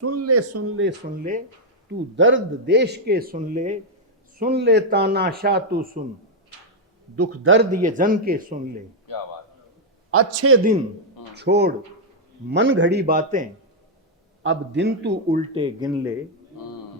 सुन ले सुन ले सुन ले, तू दर्द देश के सुन ले तानाशाह तू सुन, दुख दर्द ये जन के सुन ले। क्या बात है। अच्छे दिन छोड़ मन घड़ी बातें, अब दिन तू उल्टे गिन ले,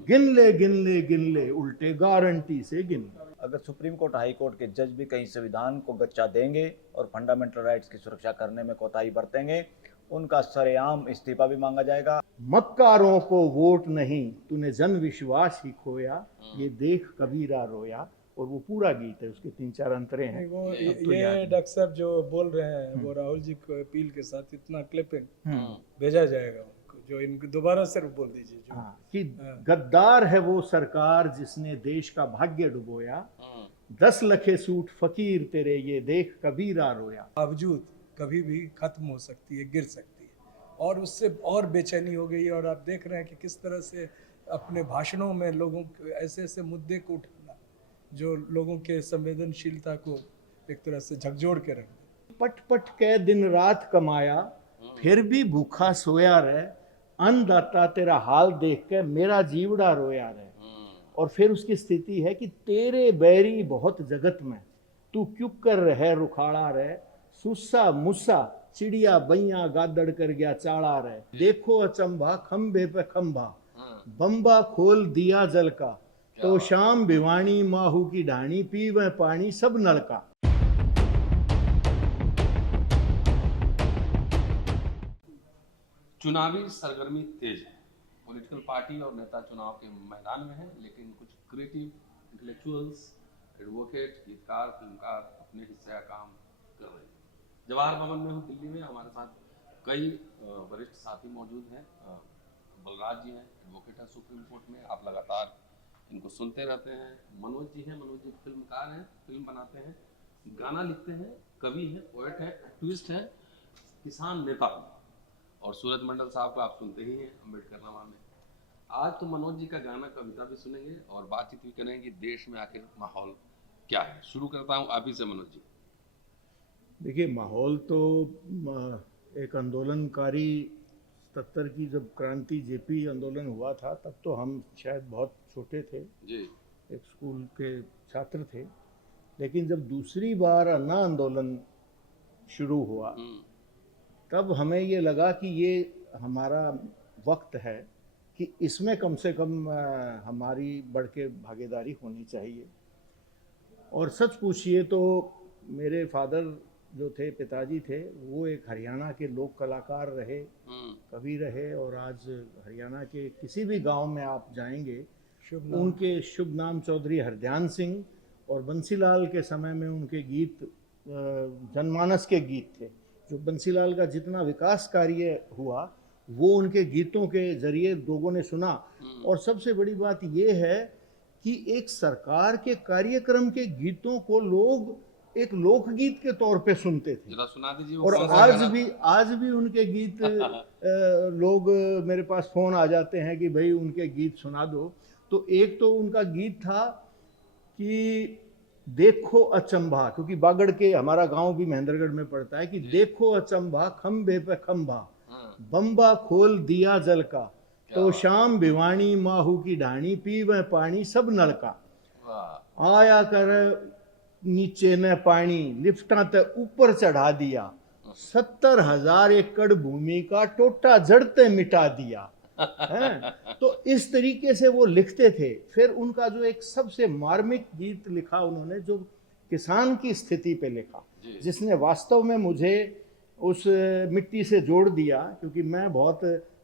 गिन ले गिन ले गिन ले उल्टे गारंटी से गिन। अगर सुप्रीम कोर्ट हाई कोर्ट के जज भी कहीं संविधान को गच्चा देंगे और फंडामेंटल राइट्स की सुरक्षा करने में कोताही बरतेंगे, उनका सरेआम इस्तीफा भी मांगा जाएगा। मक्कारों को वोट नहीं, तूने जन विश्वास ही खोया, ये देख कबीरा रोया। और वो पूरा गीत है, उसके 3-4 अंतरे हैं। वो ये डॉक्टर साहब जो बोल रहे हैं वो राहुल जी को अपील के साथ इतना क्लिपिंग भेजा जाएगा उनको, जो इनको दोबारा से बोल दीजिए जो कि गद्दार है वो सरकार जिसने देश का भाग्य डुबोया, 10 लखे सूट फकीर तेरे ये देख कबीरा रोया। बावजूद कभी भी खत्म हो सकती है, गिर सकती है, और उससे और बेचैनी हो गई है। और आप देख रहे हैं कि किस तरह से अपने भाषणों में लोगों के ऐसे ऐसे मुद्दे को उठाना जो लोगों के संवेदनशीलता को एक तरह से झकझोर के रख। पट पट के दिन रात कमाया, फिर भी भूखा सोया रहे, अन्नदाता तेरा हाल देख के मेरा जीवड़ा रोया रहे। और फिर उसकी स्थिति है कि तेरे बैरी बहुत जगत में, तू क्यों कर रहे रुखाड़ा रहे, सुस्सा मुस्सा चिड़िया बैया गादड़ कर गया चाड़ा रहे। देखो अचंभा खंबे पे खंभा, बम्बा खोल दिया जल का, तो शाम भिवानी माहू की ढाणी, पीवे पानी सब नलका। चुनावी सरगर्मी तेज है। पॉलिटिकल पार्टी और नेता चुनाव के मैदान में हैं, लेकिन कुछ क्रिएटिव इंटेलेक्चुअल्स, एडवोकेट, गीतकार, फिल्मकार अपने हिस्से का काम कर रहे हैं। जवाहर भवन में हूँ दिल्ली में, हमारे साथ कई वरिष्ठ साथी मौजूद हैं। बलराज जी हैं, एडवोकेट हैं सुप्रीम कोर्ट में, आप लगातार इनको सुनते रहते हैं। मनोज जी हैं, मनोज जी फिल्मकार हैं, फिल्म बनाते हैं, गाना लिखते हैं, कवि हैं, पोएट हैं, एक्टिविस्ट हैं, किसान नेता हैं। और सूरज मंडल साहब को आप सुनते ही हैं अम्बेडकर नामा में। आज तो मनोज जी का गाना, कविता भी सुनेंगे और बातचीत भी करेंगे कि देश में आखिर माहौल क्या है। शुरू करता हूँ आप ही से मनोज जी। देखिए, माहौल तो एक आंदोलनकारी 77 की जब क्रांति जेपी आंदोलन हुआ था, तब तो हम शायद बहुत छोटे थे जी, एक स्कूल के छात्र थे। लेकिन जब दूसरी बार अन्ना आंदोलन शुरू हुआ, तब हमें ये लगा कि ये हमारा वक्त है कि इसमें कम से कम हमारी बढ़ के भागीदारी होनी चाहिए। और सच पूछिए तो मेरे फादर जो थे, पिताजी थे, वो एक हरियाणा के लोक कलाकार रहे, कवि रहे। और आज हरियाणा के किसी भी गांव में आप जाएंगे, उनके शुभ नाम चौधरी हरध्यान सिंह, और बंसीलाल के समय में उनके गीत जनमानस के गीत थे। जो बंसीलाल का जितना विकास कार्य हुआ वो उनके गीतों के जरिए लोगों ने सुना। और सबसे बड़ी बात ये है कि एक सरकार के कार्यक्रम के गीतों को लोग एक लोकगीत के तौर पे सुनते थे। जरा सुना दीजिए। और आज भी उनके गीत लोग मेरे पास फोन आ जाते हैं कि भाई उनके गीत सुना दो। तो एक तो उनका गीत था कि देखो अचंभा, क्योंकि बागड़ के हमारा गांव भी महेंद्रगढ़ में पड़ता है, कि देखो अचंभा खंबे पे खंभा, बम्बा खोल दिया जल का, तो शाम भिवानी माहू की ढाणी, पीवे पानी सब नलका। आया कर नीचे ने पानी, लिफ्टा ते ऊपर चढ़ा दिया, 70,000 एकड़ भूमि का टोटा जड़ते मिटा दिया है। तो इस तरीके से वो लिखते थे। फिर उनका जो एक सबसे मार्मिक गीत लिखा उन्होंने, जो किसान की स्थिति पे लिखा, जिसने वास्तव में मुझे उस मिट्टी से जोड़ दिया। क्योंकि मैं बहुत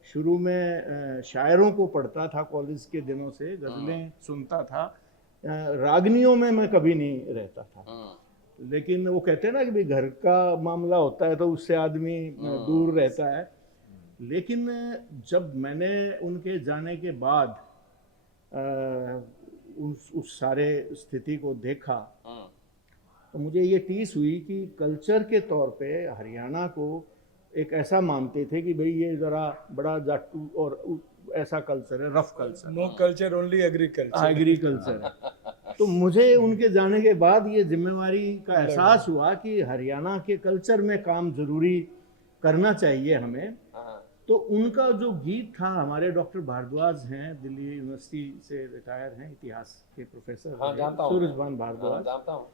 शुरू में शायरों को पढ़ता था, कॉलेज के दिनों से गज़लें सुनता था, रागनियों में मैं कभी नहीं रहता था। लेकिन वो कहते हैं ना कि भाई घर का मामला होता है तो उससे आदमी दूर रहता है। लेकिन जब मैंने उनके जाने के बाद उस सारे स्थिति को देखा, तो मुझे ये टीस हुई कि कल्चर के तौर पे हरियाणा को एक ऐसा मानते थे कि भाई ये ज़रा बड़ा जाटू और ऐसा कल्चर है, rough culture, no culture only agriculture. तो मुझे उनके जाने के बाद ये जिम्मेवारी का एहसास हुआ कि हरियाणा के कल्चर में काम जरूरी करना चाहिए हमें। तो उनका जो गीत था, हमारे डॉक्टर भारद्वाज हैं, दिल्ली यूनिवर्सिटी से रिटायर हैं, इतिहास के प्रोफेसर हाँ, रहे, जानता हूँ। सूरजभान हाँ, भारद्वाज। जानता हूँ।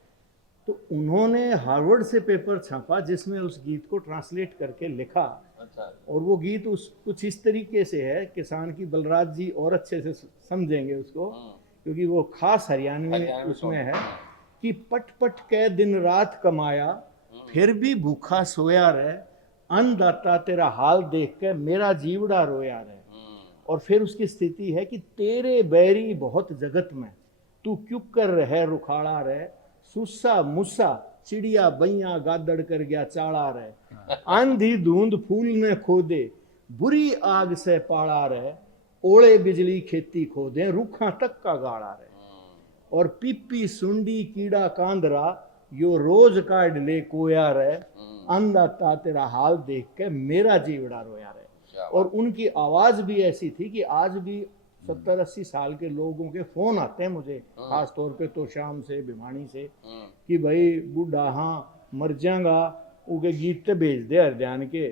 तो उन्होंने हार्वर्ड से पेपर छापा जिसमें उस गीत को ट्रांसलेट करके लिखा, अच्छा। और वो गीत उस कुछ इस तरीके से है, किसान की बलराज जी और अच्छे से समझेंगे उसको, क्योंकि वो खास हरियाणवी उसमें है कि पट पट के दिन रात कमाया, फिर भी भूखा सोया रहे, अन्नदाता तेरा हाल देख के मेरा जीवड़ा रोया रहे। और फिर उसकी स्थिति है कि तेरे बैरी बहुत जगत में, तू क्यों कर रहे रुखाड़ा रहे, सुस्सा मुस्सा चिड़िया बैया गादड़ कर गया चाड़ा रहे, आंधी धुंध फूल ने खोदे, बुरी आग से पाड़ा रहे, ओले बिजली खेती खोदे, रूखा तक का गाड़ा रहे, और पिप्पी सुंडी कीड़ा कांदरा यो रोज काट ले कोया रहे, अन्नदाता तेरा हाल देख के मेरा जीवड़ा रोया रहे। और उनकी आवाज भी ऐसी थी कि आज भी 70-80 साल के लोगों के फोन आते हैं मुझे, खास तौर पे तो शाम से भिवानी से, कि भाई बूढ़ा हाँ मर जाएगा, उनके गीत तो भेज दे हरियाण के,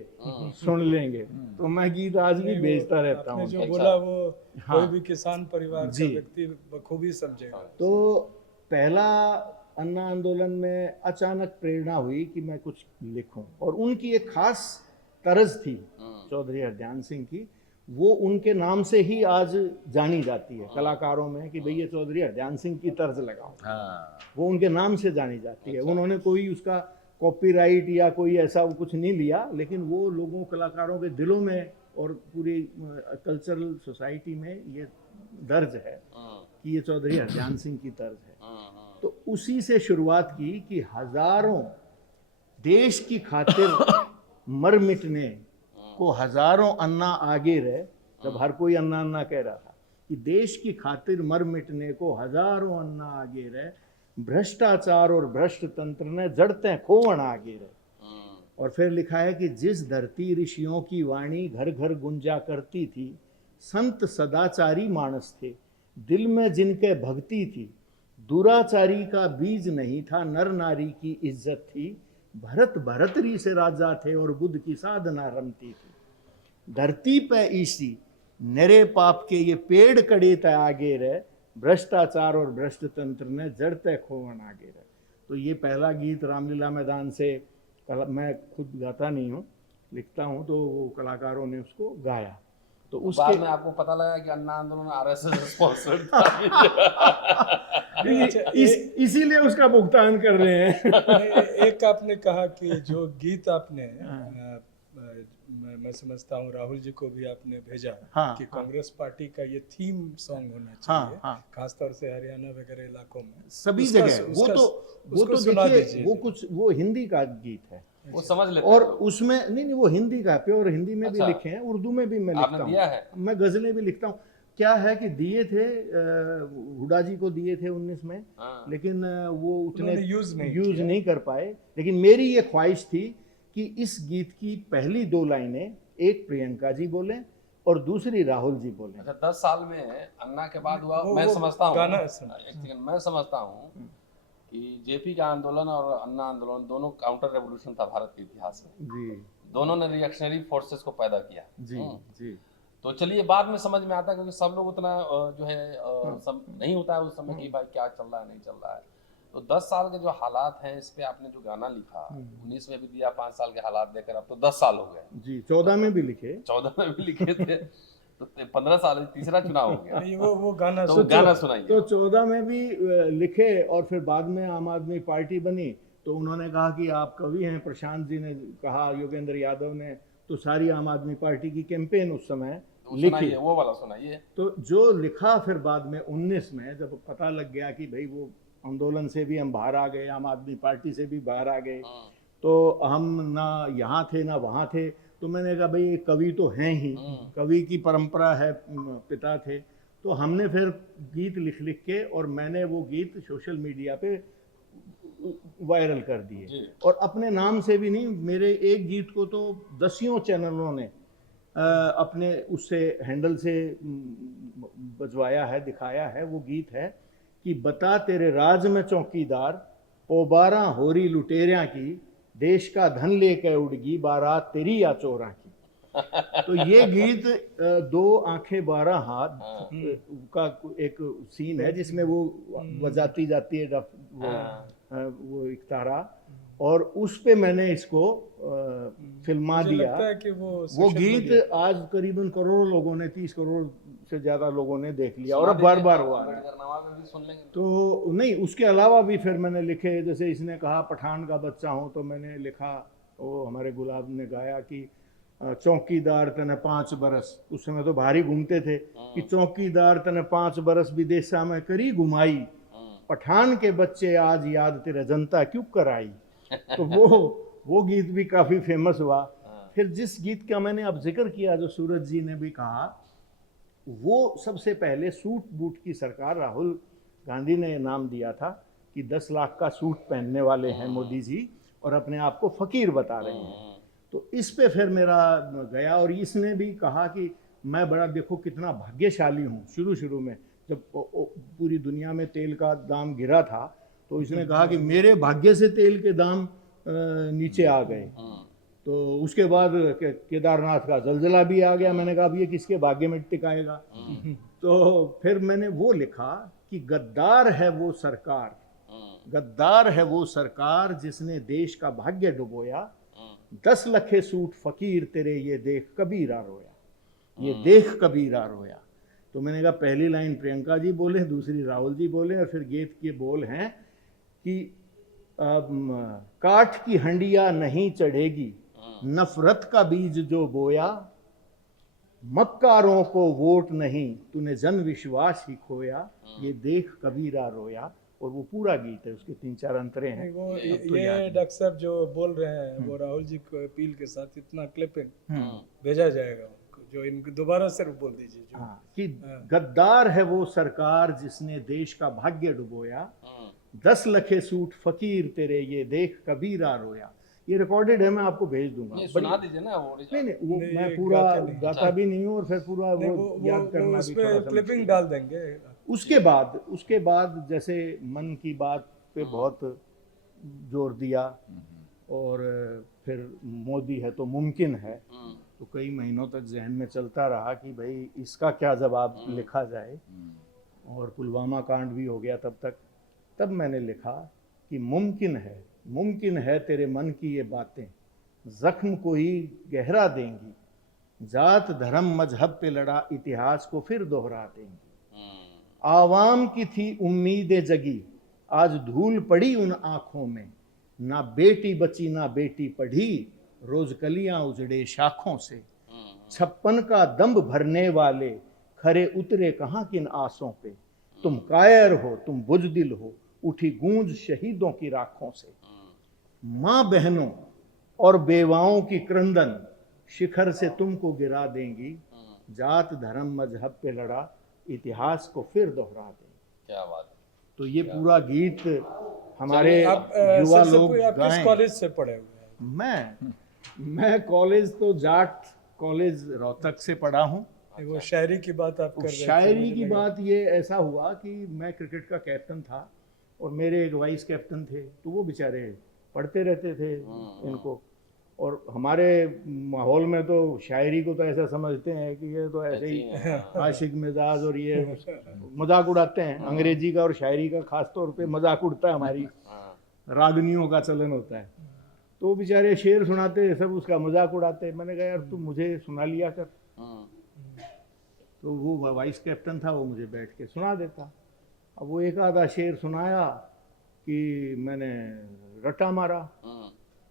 सुन लेंगे। तो मैं गीत आज भी भेजता रहता हूँ। जो बोला वो हाँ। कोई भी किसान परिवार का व्यक्ति बखूबी समझेगा। तो पहला अन्ना आंदोलन में अचानक प्रेरणा हुई कि मैं कुछ लिखूं, और उनकी एक खास तर्ज थी चौधरी हरदयान सिंह की, वो उनके नाम से ही आज जानी जाती है कलाकारों में कि भाई ये चौधरी हरदयान सिंह की तर्ज लगाओ। वो उनके नाम से जानी जाती है। उन्होंने कोई उसका कॉपीराइट या कोई ऐसा वो कुछ नहीं लिया, लेकिन वो लोगों कलाकारों के दिलों में और पूरी कल्चरल सोसाइटी में ये दर्ज है कि ये चौधरी हरदयान सिंह की तर्ज है। तो उसी से शुरुआत की कि हजारों देश की खातिर मर मिटने को हजारों अन्ना आगे रहे, जब हर कोई अन्ना अन्ना कह रहा था कि देश की खातिर मर मिटने को हजारों अन्ना आगे रहे, भ्रष्टाचार और भ्रष्ट तंत्र ने जड़ते खोवण आगे रहे। और फिर लिखा है कि जिस धरती ऋषियों की वाणी घर घर गुंजा करती थी, संत सदाचारी मानस थे, दिल में जिनके भक्ति थी, दुराचारी का बीज नहीं था, नर नारी की इज्जत थी, भरत भरतरी से राजा थे और बुद्ध की साधना रमती थी, धरती पे ईसी नरे पाप के ये पेड़ कड़े तय आगे रहे, भ्रष्टाचार और भ्रष्ट तंत्र ने जड़ते खोवन आगे रहे। तो ये पहला गीत रामलीला मैदान से, मैं खुद गाता नहीं हूँ, लिखता हूँ, तो वो कलाकारों ने उसको गाया। तो उसके बाद में आपको पता लगा कि अन्ना आंदोलन आरएसएस स्पॉन्सर्ड था। इसीलिए उसका भुगतान कर रहे हैं। एक आपने कहा कि जो गीत आपने मैं समझता हूँ राहुल जी को भी आपने भेजा कि कांग्रेस पार्टी का ये थीम सॉन्ग होना चाहिए, खासतौर से हरियाणा वगैरह इलाकों में सभी जगह। वो तो देखिए, वो हिंदी का गीत है, वो समझ लेते और उसमें नहीं वो हिंदी का, प्योर हिंदी में भी लिखे हैं, उर्दू में भी मैं लिखता हूँ, मैं गजलें भी लिखता हूँ। क्या है कि दिए थे हुडा जी को दिए थे 19 में, लेकिन वो उतने यूज नहीं कर पाए। लेकिन मेरी ये ख्वाहिश थी कि इस गीत की पहली 2 लाइनें एक प्रियंका जी बोले और दूसरी राहुल जी बोले। अच्छा, 10 साल में अन्ना के बाद हुआ। मैं समझता हूँ कि जेपी का आंदोलन और अन्ना आंदोलन दोनों काउंटर रेवोल्यूशन था भारत के इतिहास में जी। दोनों ने रिएक्शनरी फोर्सेस को पैदा किया जी। तो चलिए, बाद में समझ में आता है, क्योंकि सब लोग उतना जो है सब नहीं होता है उस समय कि भाई क्या चल रहा है नहीं चल रहा है। तो 10 साल के जो हालात हैं, इस पे आपने जो गाना लिखा, 19 में भी दिया, 5 साल के हालात देकर अब तो 10 साल हो गए जी। 14 में भी लिखे थे, तो 15 साल, तीसरा चुनाव हो गया। वो गाना तो गाना सुनाइए। तो 14 में भी लिखे, और फिर बाद में आम आदमी पार्टी बनी, तो उन्होंने कहा कि आप कवि हैं, प्रशांत जी ने कहा, योगेंद्र यादव ने, तो सारी आम आदमी पार्टी की कैंपेन उस समय लिखी। वो वाला सुनाइए। तो जो लिखा फिर बाद में 19 में जब पता लग गया कि भाई वो आंदोलन से भी हम बाहर आ गए, आम आदमी पार्टी से भी बाहर आ गए, तो हम ना यहाँ थे ना वहाँ थे, तो मैंने कहा भाई कवि तो हैं ही, कवि की परंपरा है, पिता थे। तो हमने फिर गीत लिख के, और मैंने वो गीत सोशल मीडिया पे वायरल कर दिए, और अपने नाम से भी नहीं, मेरे एक गीत को तो 10 चैनलों ने अपने उससे हैंडल से बजवाया है, दिखाया है। वो गीत है कि बता तेरे राज में चौकीदार, पोबारा होरी लुटेरिया की, देश का धन लेके उड़गी बारात तेरी या चोरा की। तो ये गीत दो आंखें 12 हाथ हाँ। का एक सीन है जिसमें वो बजाती जाती है वो एक तारा, और उस पे मैंने इसको फिल्मा मुझे दिया। लगता है कि वो वो सोशल गीत मीडिया- आज करीबन करोड़ों लोगों ने, 30 करोड़ से ज्यादा लोगों ने देख लिया और सुना अब बार दीजिए, बार तो हुआ है। अम्बेडकर नवाब में भी सुन लेंगे। तो नहीं, उसके अलावा भी फिर मैंने लिखे, जैसे इसने कहा पठान का बच्चा हूँ, तो मैंने लिखा, वो हमारे गुलाब ने गाया कि चौकीदार तने 5 बरस, उस समय तो बाहर ही घूमते थे, कि चौकीदार तने 5 बरस विदेशा में करी घुमाई, पठान के बच्चे आज याद तेरे जनता क्यों कराई। तो वो गीत भी काफी फेमस हुआ। फिर जिस गीत का मैंने अब जिक्र किया, जो सूरज जी ने भी कहा, वो सबसे पहले सूट बूट की सरकार, राहुल गांधी ने नाम दिया था कि 10 लाख का सूट पहनने वाले हैं मोदी जी और अपने आप को फकीर बता रहे हैं। तो इस पे फिर मेरा गया, और इसने भी कहा कि मैं बड़ा, देखो कितना भाग्यशाली हूँ। शुरू में जब पूरी दुनिया में तेल का दाम गिरा था, तो इसने कहा कि मेरे भाग्य से तेल के दाम नीचे आ गए। तो उसके बाद केदारनाथ का जलजला भी आ गया। मैंने कहा अब ये किसके भाग्य में टिकाएगा। तो फिर मैंने वो लिखा कि गद्दार है वो सरकार, गद्दार है वो सरकार जिसने देश का भाग्य डुबोया, 10 लखे सूट फकीर तेरे ये देख कबीरा रोया, ये देख कबीरा रोया। तो मैंने कहा पहली लाइन प्रियंका जी बोले, दूसरी राहुल जी बोले, और फिर गीत के बोल हैं कि काठ की हंडिया नहीं चढ़ेगी, नफरत का बीज जो बोया, मक्कारों को वोट नहीं तूने जन विश्वास ही खोया, ये देख कबीरा रोया। और वो पूरा गीत है, उसके 3-4 अंतरे हैं। वो तो ये याद है। डॉक्टर साहब जो बोल रहे हैं वो राहुल जी को अपील के साथ इतना क्लिपिंग भेजा जाएगा उनको, जो इनको दोबारा से बोल दीजिए जो हाँ, कि गद्दार है वो सरकार जिसने देश का भाग्य डुबोया, 10 लखे सूट फकीर तेरे ये देख कबीरा रोया। ये रिकॉर्डेड है, मैं आपको भेज दूंगा। नहीं, सुना दीजिए ना वो नहीं नहीं, वो नहीं, मैं ये पूरा गाते नहीं। गाता भी नहीं हूँ, और फिर पूरा नहीं, वो याद करना भी थोड़ा सा क्लिपिंग मुश्किल डाल देंगे। है। उसके बाद जैसे मन की बात पे बहुत जोर दिया, और फिर मोदी है तो मुमकिन है, तो कई महीनों तक जहन में चलता रहा कि भाई इसका क्या जवाब लिखा जाए। और पुलवामा कांड भी हो गया तब मैंने लिखा कि मुमकिन है तेरे मन की ये बातें, जख्म को ही गहरा देंगी, जात धर्म मजहब पे लड़ा इतिहास को फिर दोहरा देंगी। आवाम की थी उम्मीदें जगी, आज धूल पड़ी उन आंखों में, ना बेटी बची ना बेटी पढ़ी, रोज कलियां उजड़े शाखों से। 56 का दम्ब भरने वाले, खरे उतरे कहाँ किन आसों पे, तुम कायर हो तुम बुजदिल हो, उठी गूंज शहीदों की राखों से। माँ बहनों और बेवाओं की क्रंदन, शिखर से तुमको गिरा देंगी, जात धर्म मजहब पे लड़ा इतिहास को फिर दोहरा देंगी। क्या बात है। तो ये पूरा गीत हमारे आप युवा सबसे लोग कोई आप किस गाएं। कॉलेज से पढ़े हुए हैं? मैं कॉलेज तो जाट कॉलेज रोहतक से पढ़ा हूँ। वो शायरी की बात आप कर रहे थे, शायरी मुझे की लगा। बात ये ऐसा हुआ कि मैं क्रिकेट का कैप्टन था, और मेरे एक वाइस कैप्टन थे, तो वो बेचारे पढ़ते रहते थे इनको। और हमारे माहौल में तो शायरी को तो ऐसा समझते हैं कि ये तो ऐसे ही आशिक मिजाज, और ये मजाक उड़ाते हैं। अंग्रेजी का और शायरी का खास तौर पे मजाक उड़ता है, हमारी रागनियों का चलन होता है। तो वो बेचारे शेर सुनाते, सब उसका मजाक उड़ाते। मैंने कहा यार तू मुझे सुना लिया कर। तो वो वाइस कैप्टन था, वो मुझे बैठ के सुना देता। अब वो एक आधा शेर सुनाया कि मैंने रट्टा मारा,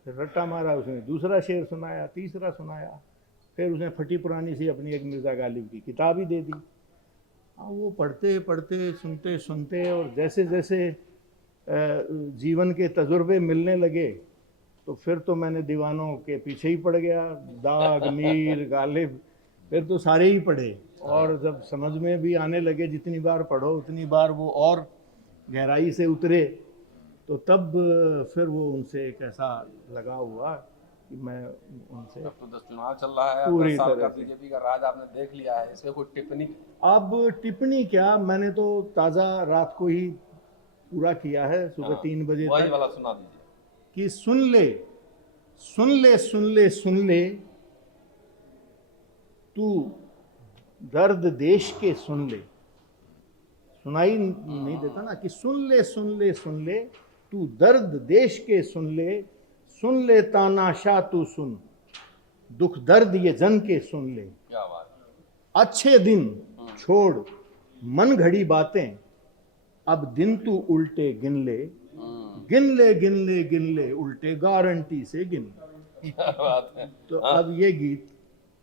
फिर रट्टा मारा, उसने दूसरा शेर सुनाया, तीसरा सुनाया, फिर उसने फटी पुरानी सी अपनी एक मिर्ज़ा गालिब की किताब ही दे दी। अब वो पढ़ते पढ़ते सुनते सुनते, और जैसे जैसे जीवन के तजुर्बे मिलने लगे, तो फिर तो मैंने दीवानों के पीछे ही पड़ गया। दाग, मीर, गालिब, फिर तो सारे ही पढ़े। और जब समझ में भी आने लगे, जितनी बार पढ़ो उतनी बार वो और गहराई से उतरे, तो तब फिर वो उनसे एक ऐसा लगाव हुआ कि मैं उनसे। अब तो 10 चुनाव चल रहा है, पूरी 10 साल तरह का से। बीजेपी का राज आपने देख लिया है, इसमें कोई टिप्पणी? अब टिप्पणी क्या, मैंने तो ताज़ा रात को ही पूरा किया है, सुबह 3 बजे वही तक, वाला सुना दीजिए। कि सुन ले तू दर्द देश के सुन ले, सुनाई नहीं देता ना कि सुन ले सुन ले सुन ले, तू दर्द देश के सुन ले तानाशाह तू सुन, दुख दर्द ये जन के सुन ले। क्या बात है। अच्छे दिन छोड़ मन घड़ी बातें, अब दिन तू उल्टे गिन ले, गिन ले गिन ले गिन ले उल्टे गारंटी से गिन। क्या बात है। तो अब ये गीत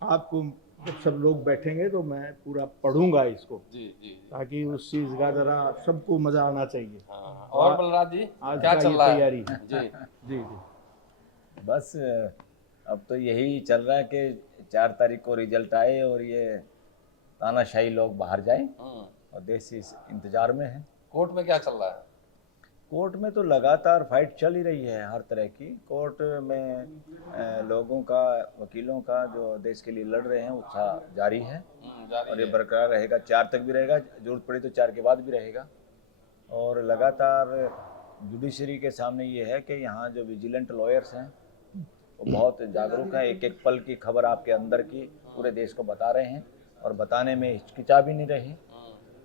आपको जब सब लोग बैठेंगे तो मैं पूरा पढ़ूंगा इसको, जी जी। ताकि उस चीज का जरा सबको मजा आना चाहिए। हाँ, और बलराज जी आज क्या का चल ये रहा है? तैयारी है। जी जी जी। बस अब तो यही चल रहा है कि 4 तारीख को रिजल्ट आए और ये तानाशाही लोग बाहर जाए और देश इस इंतजार में है। कोर्ट में क्या चल रहा है? कोर्ट में तो लगातार फाइट चल ही रही है हर तरह की। कोर्ट में लोगों का, वकीलों का जो देश के लिए लड़ रहे हैं उत्साह जारी है जारी और ये है। बरकरार रहेगा, 4 तक भी रहेगा, जरूरत पड़ी तो 4 के बाद भी रहेगा। और लगातार जुडिशरी के सामने ये है कि यहाँ जो विजिलेंट लॉयर्स हैं वो बहुत जागरूक हैं, एक एक पल की खबर आपके अंदर की पूरे देश को बता रहे हैं और बताने में हिचकिचा भी नहीं रहे।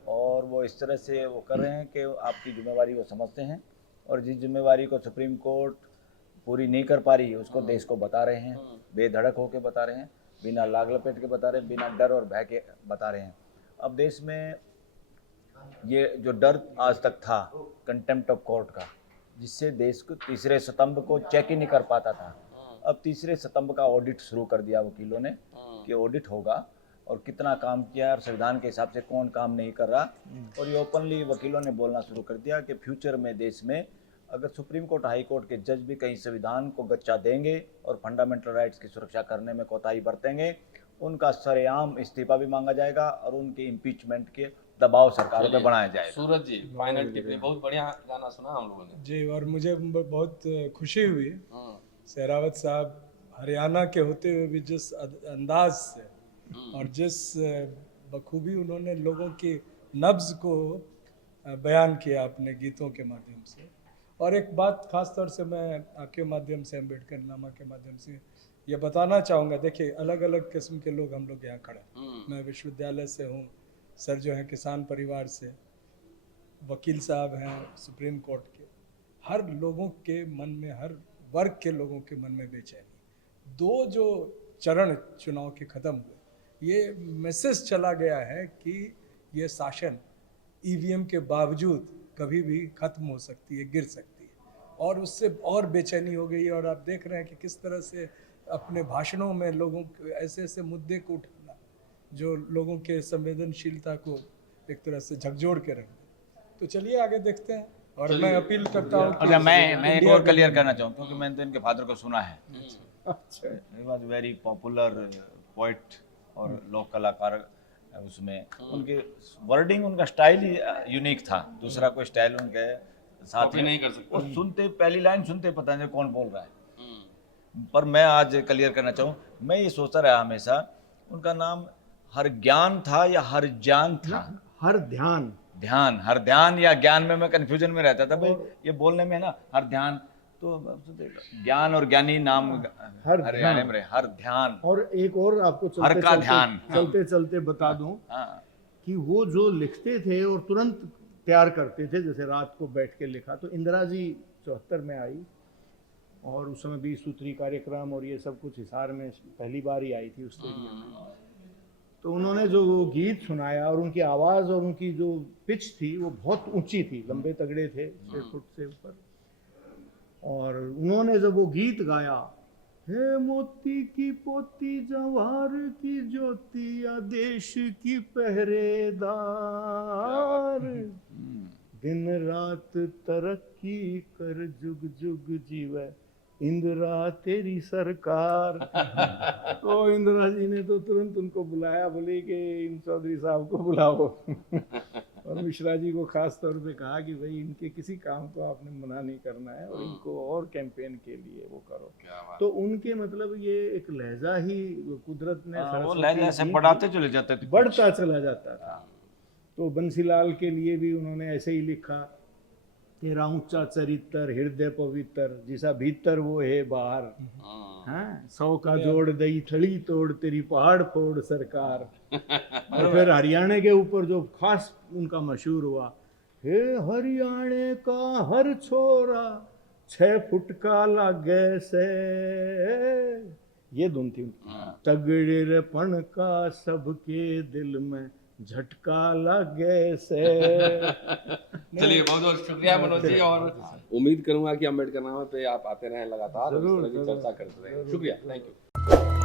और वो इस तरह से वो कर रहे हैं कि आपकी जिम्मेवारी वो समझते हैं और जिस जिम्मेवारी को सुप्रीम कोर्ट पूरी नहीं कर पा रही है उसको देश को बता रहे हैं, बेधड़क होकर बता रहे हैं, बिना लाग लपेट के बता रहे हैं, बिना डर और भय के बता रहे हैं। अब देश में ये जो डर आज तक था कंटेम्प्ट ऑफ कोर्ट का, जिससे देश को तीसरे स्तंभ को चेक ही नहीं कर पाता था, अब तीसरे स्तंभ का ऑडिट शुरू कर दिया वकीलों ने कि ऑडिट होगा और कितना काम किया और संविधान के हिसाब से कौन काम नहीं कर रहा। और ये ओपनली वकीलों ने बोलना शुरू कर दिया कि फ्यूचर में देश में अगर सुप्रीम कोर्ट, हाई कोर्ट के जज भी कहीं संविधान को गच्चा देंगे और फंडामेंटल राइट्स की सुरक्षा करने में कोताही बरतेंगे, उनका सरेआम इस्तीफा भी मांगा जाएगा और उनके इम्पीचमेंट के दबाव सरकारों पर बनाया जाएगा। सूरज जी फाइनल टिप्पणी, बहुत बढ़िया गाना सुना हम लोगों ने। जी, और मुझे बहुत खुशी हुई सहरावत साहब हरियाणा के होते हुए भी जिस अंदाज से और जिस बखूबी उन्होंने लोगों की नब्ज को बयान किया अपने गीतों के माध्यम से। और एक बात खास तौर से मैं आपके माध्यम से, अम्बेडकर नामा के माध्यम से ये बताना चाहूँगा। देखिए, अलग अलग किस्म के लोग हम लोग यहाँ खड़े, मैं विश्वविद्यालय से हूँ, सर जो हैं किसान परिवार से, वकील साहब हैं सुप्रीम कोर्ट के। हर लोगों के मन में, हर वर्ग के लोगों के मन में बेचैनी। 2 जो चरण चुनाव के ख़त्म हुए, ये मैसेज चला गया है कि ये शासन ईवीएम के बावजूद कभी भी खत्म हो सकती है, गिर सकती है। और उससे और बेचैनी हो गई है। और आप देख रहे हैं कि किस तरह से अपने भाषणों में लोगों के ऐसे ऐसे मुद्दे को उठाना जो लोगों के संवेदनशीलता को एक तरह से झकझोर के रख दे। तो चलिए आगे देखते हैं। और मैं अपील करता हूँ कि अच्छा, मैं एक और क्लियर करना चाहूँ, क्योंकि मैंने तो इनके फादर को सुना है। अच्छा, he was very popular poet और लोक कलाकार। उसमें उनके वर्डिंग, उनका स्टाइल ही यूनिक था, दूसरा कोई स्टाइल उनके साथ कॉपी नहीं कर सकते। और सुनते, पहली लाइन सुनते पता नहीं कौन बोल रहा है। पर मैं आज क्लियर करना चाहूँ, मैं ये सोचता रहा हमेशा उनका नाम हर ज्ञान था या हर जान था? हर ध्यान, ध्यान, हर ध्यान या ज्ञान में मैं कंफ्यूजन में रहता था भाई, ये बोलने में है ना हर ध्यान, तो ज्ञान और ज्ञानी नाम हरियाणा में रहे, हर ध्यान। और एक और आपको हर का ध्यान। चलते चलते बता दूं कि वो जो लिखते थे और तुरंत तैयार करते थे, जैसे रात को बैठ के लिखा, तो इंदिरा जी 74 में आई और उस समय 20 सूत्री कार्यक्रम और ये सब कुछ हिसार में पहली बार ही आई थी उस स्टेडियम में। तो उन्होंने जो वो गीत सुनाया और उनकी आवाज़ और उनकी जो पिच थी वो बहुत ऊंची थी, लंबे तगड़े थे 6 फुट से ऊपर। और उन्होंने जब वो गीत गाया, हे मोती की पोती जवाहर की ज्योति या देश की पहरेदार, दिन रात तरक्की कर जुग जुग जीवे इंदिरा तेरी सरकार। तो इंदिरा जी ने तो तुरंत उनको बुलाया, बोले कि इन चौधरी साहब को बुलाओ। और मिश्रा जी को खास तौर पे कहा कि भाई इनके किसी काम को आपने मना नहीं करना है और इनको और कैंपेन के लिए वो करो। तो उनके मतलब ये एक लहजा ही कुदरत ने वो लहजा से बढ़ाते चले जाते थे, बढ़ता चला जाता था। तो बंसीलाल के लिए भी उन्होंने ऐसे ही लिखा, तेरा ऊंचा चरित्र हृदय पवित्र, जिसा भीतर वो है बाहर, हाँ, 100 का जोड़ दई थड़ी तोड़ तेरी पहाड़ फोड़ सरकार। और फिर हरियाणा के ऊपर जो खास उनका मशहूर हुआ, हे हरियाणे का हर छोरा 6 फुट का लागे से, ये धुन थी उनकी। तगड़ेपन का सबके दिल में झटका लगे से। चलिए बहुत बहुत शुक्रिया मनोज जी, और उम्मीद करूंगा कि अम्बेडकर नामा पे आप आते रहें लगातार और इस तरह की चर्चा करते रहें। शुक्रिया, थैंक यू।